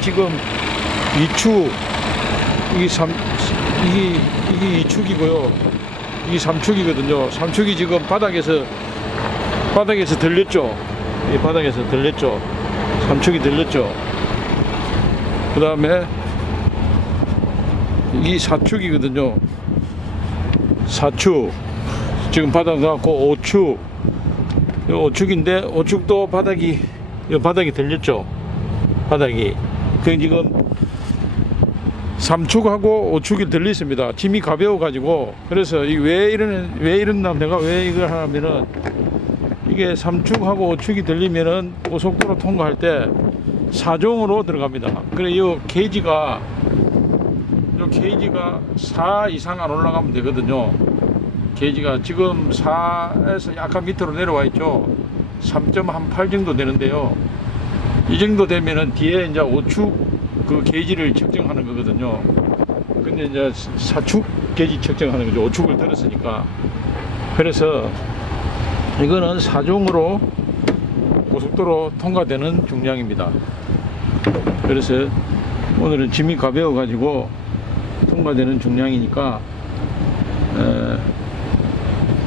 지금 2축, 이게 3, 이게, 이게 2축이고요. 이게 3축이거든요. 3축이 지금 바닥에서, 바닥에서 들렸죠. 이 바닥에서 들렸죠. 3축이 들렸죠. 그 다음에 이 4축이거든요. 4축. 지금 바닥 갖고 5축. 이 5축인데 5축도 바닥이 이 바닥이 들렸죠. 바닥이. 그 지금 3축하고 5축이 들려 있습니다. 짐이 가벼워 가지고 그래서 이왜 이런 왜 이런나 내가 왜 이걸 하냐면은 이게 3축하고 5축이 들리면은 고속도로 통과할 때 사종으로 들어갑니다. 그래 이 게이지가 이 게이지가 4 이상 안 올라가면 되거든요. 게이지가 지금 4에서 약간 밑으로 내려와 있죠. 3.18 정도 되는데요. 이 정도 되면은 뒤에 이제 5축 그 게이지를 측정하는 거거든요. 근데 이제 4축 게이지 측정하는 거죠. 5축을 들었으니까. 그래서 이거는 사종으로 고속도로 통과되는 중량입니다. 그래서 오늘은 짐이 가벼워 가지고 통과되는 중량이니까 에,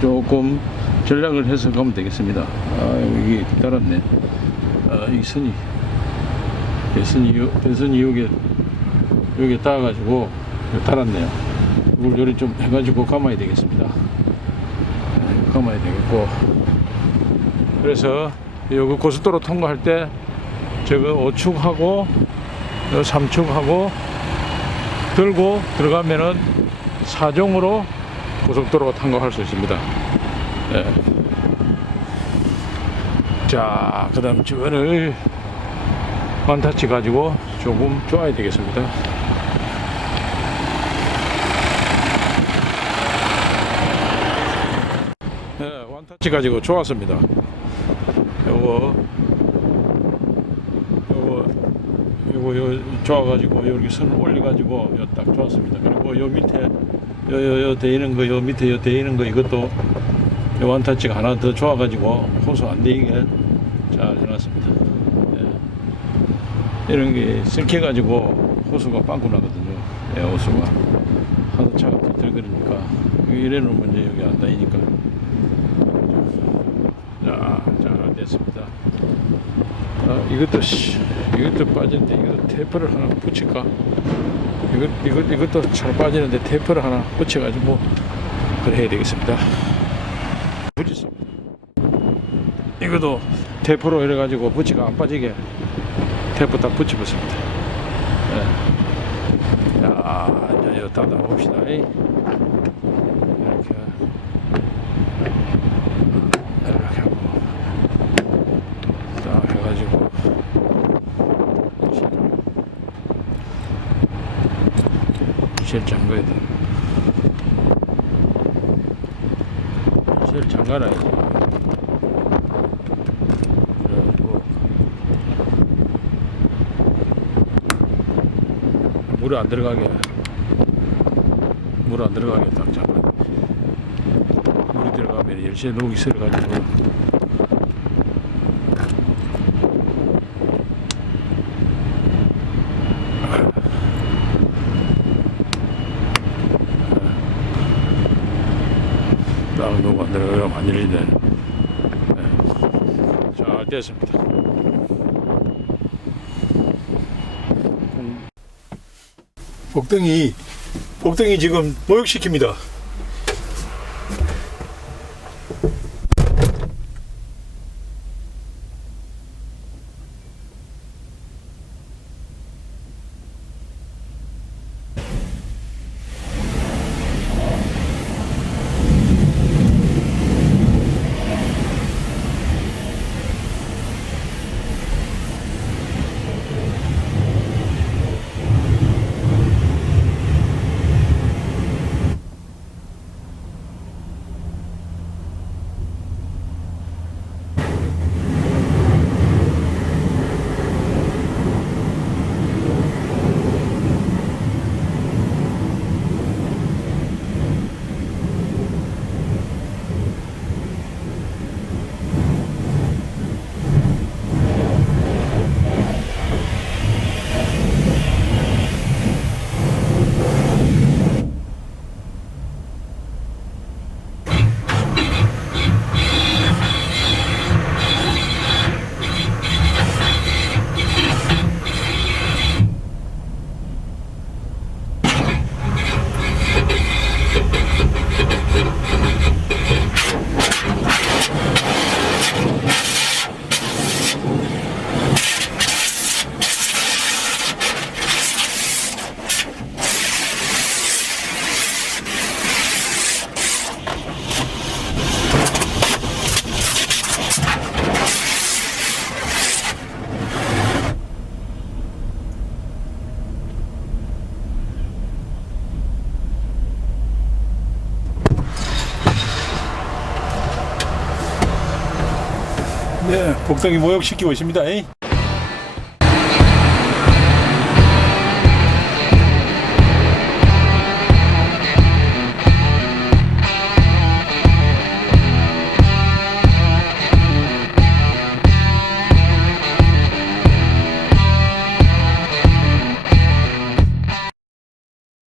조금 전략을 해서 가면 되겠습니다. 아, 여기 달았네. 아, 이 선이 배선이 요- 배선이 여기 여기 따가지고 달았네요. 이걸 요리 좀 해가지고 감아야 되겠습니다. 아, 감아야 되겠고 그래서 여기 고속도로 통과할 때 저거 5축하고 요 3축하고 들고 들어가면은 사종으로 고속도로 통과할 수 있습니다. 예. 자, 그 다음 저거를 완타치 가지고 조금 쪼아야 되겠습니다. 예, 완타치 가지고 쪼았습니다. 요거, 요거, 요거, 요, 쪼아가지고 여기 선을 올려가지고 요딱 쪼았습니다. 그리고 요 밑에, 요, 요, 요 대이는 거, 요 밑에 요 대이는 거 이것도 요 완타치가 하나 더 쪼아가지고 호수 안 대이게 잘 해놨습니다. 예. 이런 게 슬켜가지고 호수가 빵꾸 나거든요. 예, 호수가. 하도 차가 들그러니까 이래 놓으면 이제 여기 안 다니니까. 자, 자, 됐습니다. 아, 이것도, 씨, 이것도 빠지는데, 이것도 테이프를 하나 붙일까? 이것, 이것, 이것도 잘 빠지는데 테이프를 하나 붙여가지고, 그래 해야 되겠습니다. 붙였습니다. 이것도 테이프로 이래가지고 붙이가 안 빠지게 테이프 딱 붙여봤습니다. 예. 자, 이제 이거 닫아 봅시다. 이렇게. 이렇게 하고. 딱 해가지고. 실 잠가야 돼. 실 잠가놔야지. 그래가지고 물에 안 들어가게. 물안 들어가게 딱 잡아. 물이 들어가면 열쇠 녹이 쓸어가지고. 딱녹안 들어가면 안 열리네. 네. 잘 됐습니다 복덩이 복덩이 지금 모욕시킵니다. 네, 복덩이 모욕시키고 있습니다. 에이.